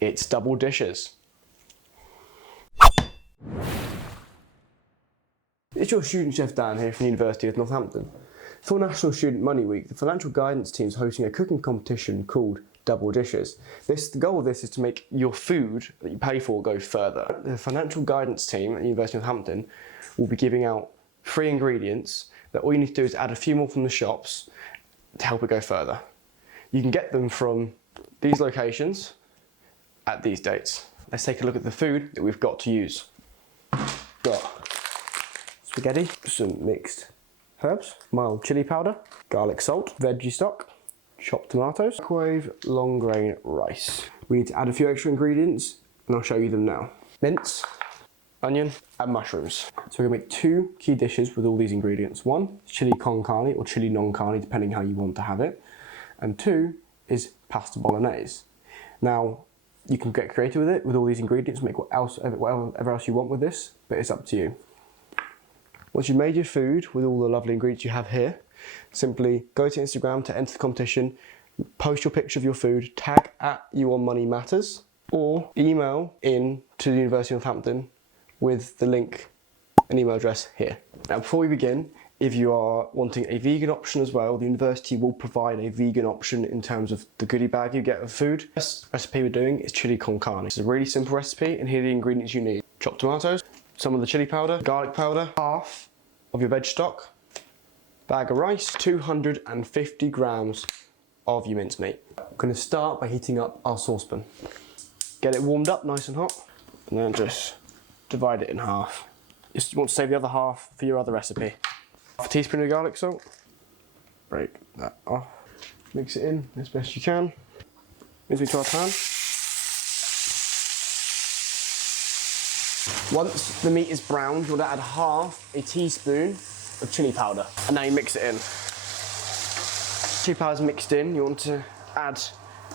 It's double dishes. It's your student chef Dan here from the University of Northampton. For National Student Money Week, the Financial Guidance team is hosting a cooking competition called Double Dishes. The goal of this is to make your food that you pay for go further. The Financial Guidance team at the University of Northampton will be giving out free ingredients that all you need to do is add a few more from the shops to help it go further. You can get them from these locations at these dates. Let's take a look at the food that we've got to use. Got spaghetti, some mixed herbs, mild chili powder, garlic salt, veggie stock, chopped tomatoes, microwave long grain rice. We need to add a few extra ingredients and I'll show you them now. Mince, onion and mushrooms. So we're gonna make two key dishes with all these ingredients. One is chili con carne or chili non carne, depending how you want to have it. And two is pasta bolognese. Now, you can get creative with it, with all these ingredients, make whatever else you want with this, but it's up to you. Once you've made your food with all the lovely ingredients you have here, simply go to Instagram to enter the competition, post your picture of your food, tag @YouOnMoneyMatters, or email in to the University of Northampton with the link and email address here. Now before we begin, if you are wanting a vegan option as well, the university will provide a vegan option in terms of the goodie bag you get of food. This recipe we're doing is chili con carne. It's a really simple recipe and here are the ingredients you need. Chopped tomatoes, some of the chili powder, garlic powder, half of your veg stock, bag of rice, 250 grams of your mincemeat. I'm going to start by heating up our saucepan. Get it warmed up nice and hot and then just divide it in half. You want to save the other half for your other recipe. Half a teaspoon of garlic salt, break that off, mix it in as best you can, into our pan. Once the meat is browned, you want to add half a teaspoon of chili powder, and now you mix it in. Chili powder's mixed in, you want to add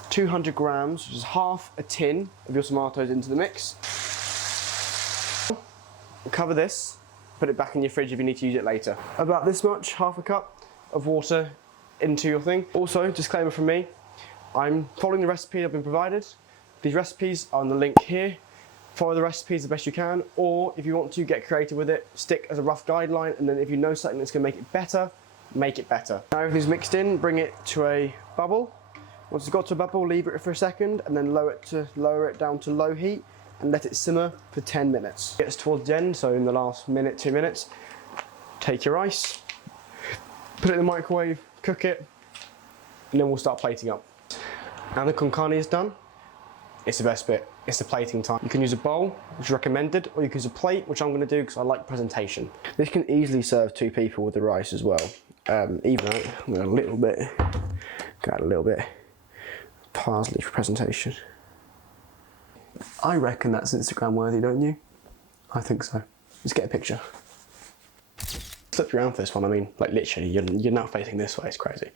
200 grams, which is half a tin of your tomatoes into the mix. Cover this, put it back in your fridge if you need to use it later. About this much, half a cup of water into your thing. Also, disclaimer from me, I'm following the recipe I've been provided. These recipes are on the link here. Follow the recipes the best you can, or if you want to get creative with it, stick as a rough guideline, and then if you know something that's gonna make it better, make it better. Now everything's mixed in, bring it to a bubble. Once it's got to a bubble, leave it for a second, and then lower it down to low heat, and let it simmer for 10 minutes. Gets towards the end, so in the last minute, 2 minutes, take your rice, put it in the microwave, cook it, and then we'll start plating up. Now the con carne is done, it's the best bit. It's the plating time. You can use a bowl, which is recommended, or you can use a plate, which I'm gonna do because I like presentation. This can easily serve 2 people with the rice as well. Even though I'm gonna add a little bit parsley for presentation. I reckon that's Instagram worthy, don't you? I think so. Let's get a picture. Flip you around for this one, I mean, like literally, you're now facing this way, it's crazy.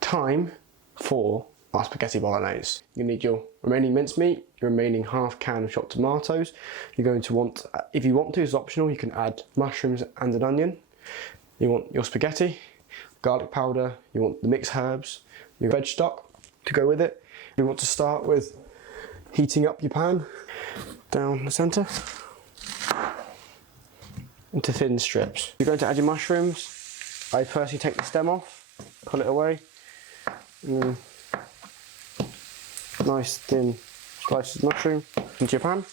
Time for our spaghetti bolognese. You need your remaining mincemeat, your remaining half can of chopped tomatoes. You're going to want, if you want to, it's optional, you can add mushrooms and an onion. You want your spaghetti, garlic powder, you want the mixed herbs, your veg stock to go with it. You want to start with heating up your pan down the centre into thin strips. You're going to add your mushrooms. I personally take the stem off, pull it away, and nice thin slices of mushroom into your pan.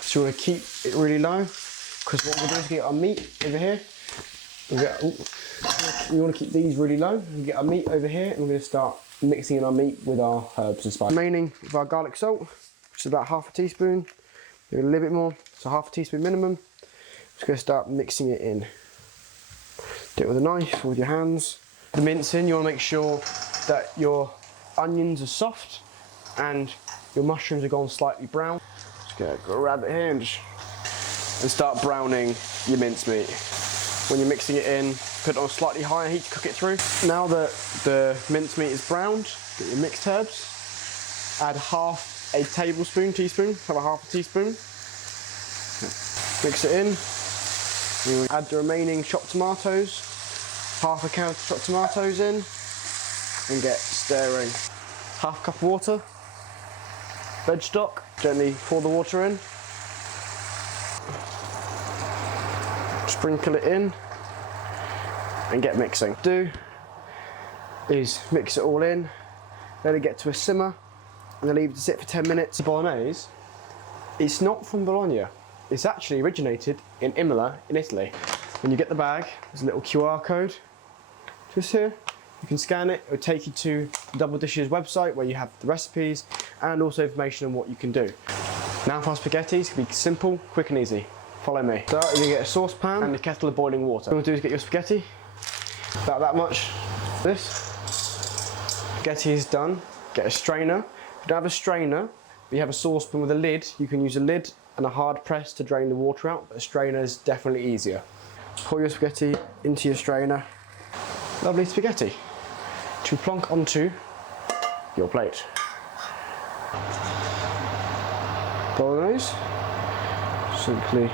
So you want to keep it really low because what we're doing is get our meat over here. We want to keep these really low. We get our meat over here and we're going to start mixing in our meat with our herbs and spices. Remaining with our garlic salt, which is about half a teaspoon, maybe a little bit more, so half a teaspoon minimum. Just going to start mixing it in. Do it with a knife or with your hands. The mincing, you want to make sure that your onions are soft and your mushrooms have gone slightly brown. Just going to grab it here and start browning your mincemeat. When you're mixing it in, put it on a slightly higher heat to cook it through. Now that the mincemeat is browned, get your mixed herbs, add half a teaspoon, about half a teaspoon. Mix it in. You add the remaining chopped tomatoes, half a can of chopped tomatoes in, and get stirring. Half a cup of water. veg stock, gently pour the water in. Sprinkle it in and get mixing. What do is mix it all in, let it get to a simmer, and then leave it to sit for 10 minutes. Bolognese, it's not from Bologna. It's actually originated in Imola in Italy. When you get the bag, there's a little QR code just here. You can scan it, it will take you to the Double Dishes website where you have the recipes and also information on what you can do. Now for our spaghetti, it's going to be simple, quick and easy. Follow me. So you're going to get a saucepan and a kettle of boiling water. What you want to do is get your spaghetti, about that much. This. Spaghetti is done. Get a strainer. If you don't have a strainer, but you have a saucepan with a lid, you can use a lid and a hard press to drain the water out, but a strainer is definitely easier. Pour your spaghetti into your strainer. Lovely spaghetti to plonk onto your plate. Bolognese. Simply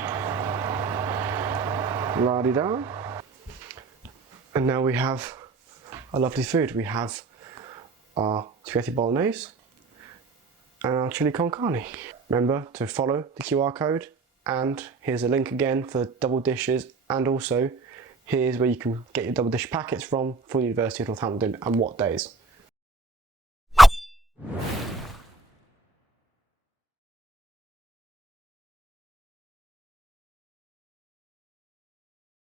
la-di-da. And now we have a lovely food. We have our spaghetti bolognese and our chili con carne. Remember to follow the QR code, and here's a link again for Double Dishes, and also here's where you can get your Double Dish packets from the University of Northampton and what days.